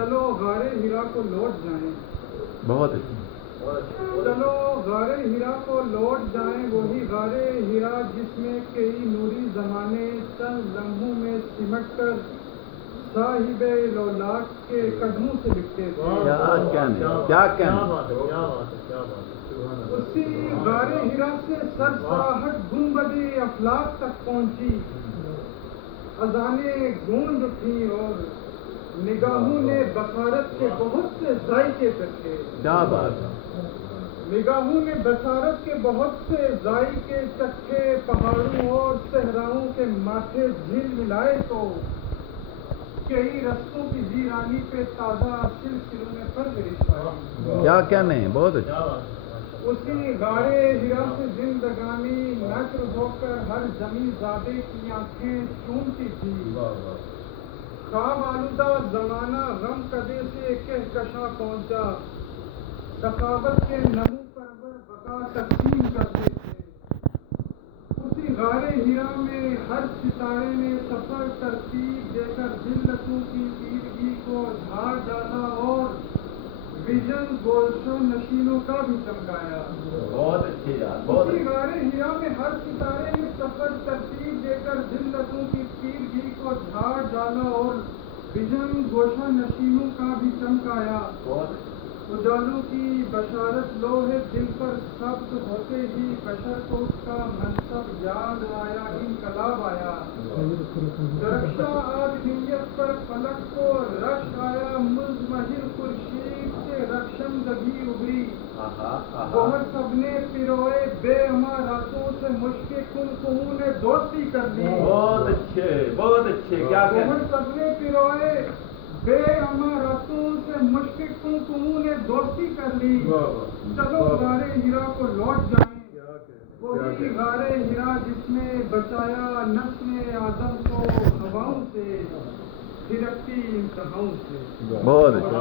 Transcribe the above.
چلو غار ہیرا کو لوٹ جائیں، بہت اچھا. چلو غار ہیرا کو لوٹ جائیں، وہی غار ہیرا جس میں کئی نوری زمانے چند لمحوں میں سمٹ کر صاحب لولاک کے قدموں سے لپٹے تھے. کیا کہنے. اسی غار ہیرا سے سرسراہٹ گنبد افلاک تک پہنچی، اذانیں گونج اٹھی اور نگاہوں نے بصارت کے بہت سے ذائقے چکھے. کیا بات ہے. نگاہوں نے بصارت کے بہت سے ذائقے چکھے، پہاڑوں اور صحراؤں کے ماتھے جھیل ملائے تو کئی رستوں کی ویرانی پہ تازہ سلسلوں میں پرورش پائی. کیا کہنے. بہت اچھا. اسی غار ہیرا سے زندگانی نظر ہو کر ہر زمیں زادے کی آنکھیں چومتی تھی. خواب آلودہ زمانہ غم کدے سے کہکشاں پہنچا، سخاوت کے نمو پرور بقا تقسیم کرتے تھے. اسی غار ہیرا میں ہر ستارے نے سفر ترتیب دے کر ذلتوں کی تیرگی کو جھاڑ ڈالا اور ویژن گولشن نشینوں کا بھی چمکایا. بہت اچھی یار. اسی غار ہیرا میں ہر ستارے نے سفر ترتیب دے کر ذلتوں کی تیرگی کو جھاڑ ڈالا اور ویژن گوشہ نشینوں کا بھی چمکایا. اجالوں کی بشارت لوح دل پر ثبت ہوتے ہی بشر کو اس کا منصب یاد آیا، انقلاب آیا. درخشاں آدمیت پر فلک کو رشک آیا، مزمحر خورشید سے رخشندگی ابری. گوہر سب نے پیروئے بے اما راتوں سے مشک کنکہوں نے دوستی کر لی. بہت اچھے. بہت اچھے. کیا کہنے. گوہر سب نے پیروئے بے اما راتوں سے مشک کنکہوں نے دوستی کر لی. چلو غار ہیرا کو لوٹ جائیں، وہی غار ہیرا جس نے بچایا نسل آدم کو ہواؤں سے، پھرکتی انتہاؤں سے. بہت اچھا.